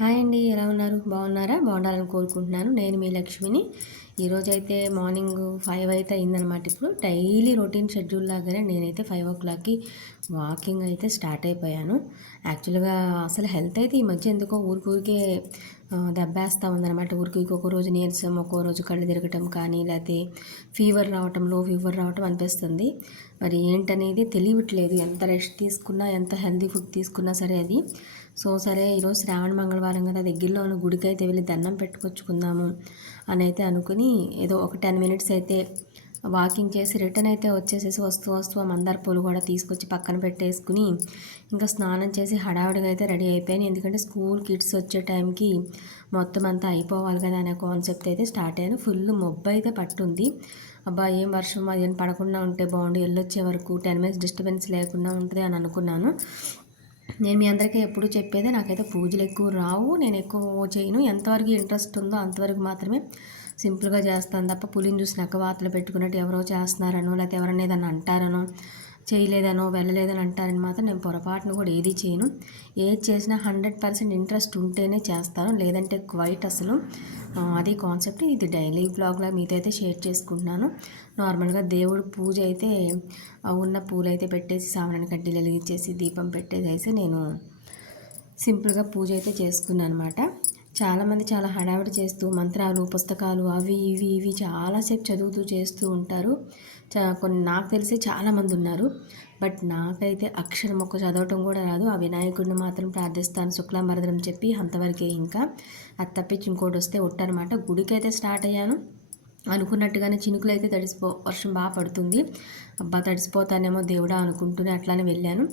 Hi అండి ఎలా ఉన్నారు? బాగున్నారా? బాగుండాలని కోరుకుంటున్నాను. నేను మీ లక్ష్మిని. ఈరోజు అయితే మార్నింగ్ ఫైవ్ అయితే అయిందనమాట ఇప్పుడు. డైలీ రొటీన్ షెడ్యూల్ లాగానే నేనైతే ఫైవ్ ఓ క్లాక్కి వాకింగ్ అయితే స్టార్ట్ అయిపోయాను. యాక్చువల్గా అసలు హెల్త్ అయితే ఈ మధ్య ఎందుకో ఊరికూరికే దెబ్బేస్తూ ఉందన్నమాట ఊరికి ఒక్కో రోజు నీరసం ఒక్కో రోజు కళ్ళు తిరగటం కానీ లేకపోతే ఫీవర్ రావటం లో ఫీవర్ రావటం అనిపిస్తుంది. మరి ఏంటనేది తెలియట్లేదు. ఎంత రెస్ట్ తీసుకున్నా ఎంత హెల్తీ ఫుడ్ తీసుకున్నా సరే అది. సో సరే ఈరోజు శ్రావణ మంగళవారం కదా దగ్గరలో ఉన్న గుడికి అయితే వెళ్ళి దండం పెట్టుకొచ్చుకుందాము అని అయితే అనుకుని ఏదో ఒక టెన్ మినిట్స్ అయితే వాకింగ్ చేసి రిటర్న్ అయితే వచ్చేసేసి వస్తూ వస్తూ మందార పూలు కూడా తీసుకొచ్చి పక్కన పెట్టేసుకుని ఇంకా స్నానం చేసి హడావిడిగా అయితే రెడీ అయిపోయాను. ఎందుకంటే స్కూల్ కిడ్స్ వచ్చే టైంకి మొత్తం అంతా అయిపోవాలి కదా అనే కాన్సెప్ట్ అయితే స్టార్ట్ అయ్యాను. ఫుల్ మొబ్బు అయితే పట్టుంది. అబ్బా ఏం వర్షం అది పడకుండా ఉంటే బాగుండు వెళ్ళొచ్చే వరకు టెన్ మినిట్స్ డిస్టర్బెన్స్ లేకుండా ఉంటుంది అని అనుకున్నాను. నేను మీ అందరికీ ఎప్పుడు చెప్పేదే నాకైతే పూజలు ఎక్కువ రావు నేను ఎక్కువ చేయను. ఎంతవరకు ఇంట్రెస్ట్ ఉందో అంతవరకు మాత్రమే సింపుల్గా చేస్తాను తప్ప పులిని చూసి నక్క వాతలు పెట్టుకున్నట్టు ఎవరో చేస్తున్నారనో లేకపోతే ఎవరన్నా ఏదన్నా అంటారనో చేయలేదనో వెళ్ళలేదని అంటారని మాత్రం నేను పొరపాటును కూడా ఏది చేయను. ఏది చేసినా హండ్రెడ్ పర్సెంట్ ఇంట్రెస్ట్ ఉంటేనే చేస్తాను. లేదంటే క్వైట్ అసలు. అది కాన్సెప్ట్. ఇది డైలీ బ్లాగ్లో మీతో అయితే షేర్ చేసుకుంటున్నాను. నార్మల్గా దేవుడు పూజ అయితే ఉన్న పూలు అయితే పెట్టేసి సామరాన్ని కడ్డీలు వెలిగించేసి దీపం పెట్టేసి నేను సింపుల్గా పూజ అయితే చేసుకున్నాను అనమాట చాలామంది చాలా హడావిడి చేస్తూ మంత్రాలు పుస్తకాలు అవి ఇవి ఇవి చాలాసేపు చదువుతూ చేస్తూ ఉంటారు. కొన్ని నాకు తెలిసి చాలామంది ఉన్నారు. బట్ నాకైతే అక్షరం ఒక్క చదవటం కూడా రాదు. ఆ వినాయకుడిని మాత్రం ప్రార్థిస్తాను శుక్లాంబరదనం చెప్పి అంతవరకే ఇంకా. అది తప్పించి ఇంకోటి వస్తే ఒట్టనమాట. గుడికైతే స్టార్ట్ అయ్యాను. అనుకున్నట్టుగానే చినుకులు అయితే తడిసిపో వర్షం బాగా పడుతుంది. అబ్బా తడిసిపోతానేమో దేవుడా అనుకుంటూనే అట్లానే వెళ్ళాను.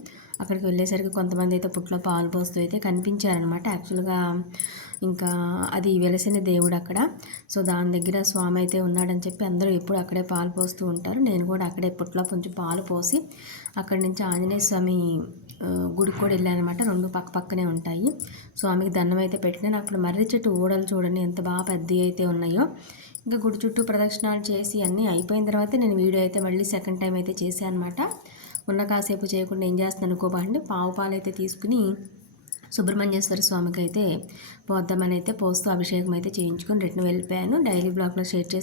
అక్కడికి వెళ్ళేసరికి కొంతమంది అయితే పుట్లో పాలు పోస్తూ అయితే కనిపించారనమాట. యాక్చువల్గా ఇంకా అది వెలసిన దేవుడు అక్కడ. సో దాని దగ్గర స్వామి అయితే ఉన్నాడని చెప్పి అందరూ ఎప్పుడు అక్కడే పాలు పోస్తూ ఉంటారు. నేను కూడా అక్కడే పుట్లో కొంచెం పాలు పోసి అక్కడి నుంచి ఆంజనేయ స్వామి గుడికి కూడా వెళ్ళానమాట రెండు పక్క పక్కనే ఉంటాయి. స్వామికి దండం అయితే పెట్టినాను అక్కడ మర్రి చెట్టు ఊడలు చూడండి ఎంత బాగా పెద్దవి అయితే ఉన్నాయో. ఇంకా గుడి చుట్టూ ప్రదక్షిణాలు చేసి అన్నీ అయిపోయిన తర్వాత నేను వీడియో అయితే మళ్ళీ సెకండ్ టైం అయితే చేశాను అనమాట ఉన్న కాసేపు చేయకుండా ఏం చేస్తున్నాను అనుకోబండి. పావు పాలు అయితే తీసుకుని సుబ్రహ్మణ్యేశ్వర స్వామికి అయితే పోద్దామని అయితే పోస్తూ అభిషేకం అయితే చేయించుకొని రిటర్న్ వెళ్ళిపోయాను. డైలీ బ్లాగ్లో షేర్ చేసి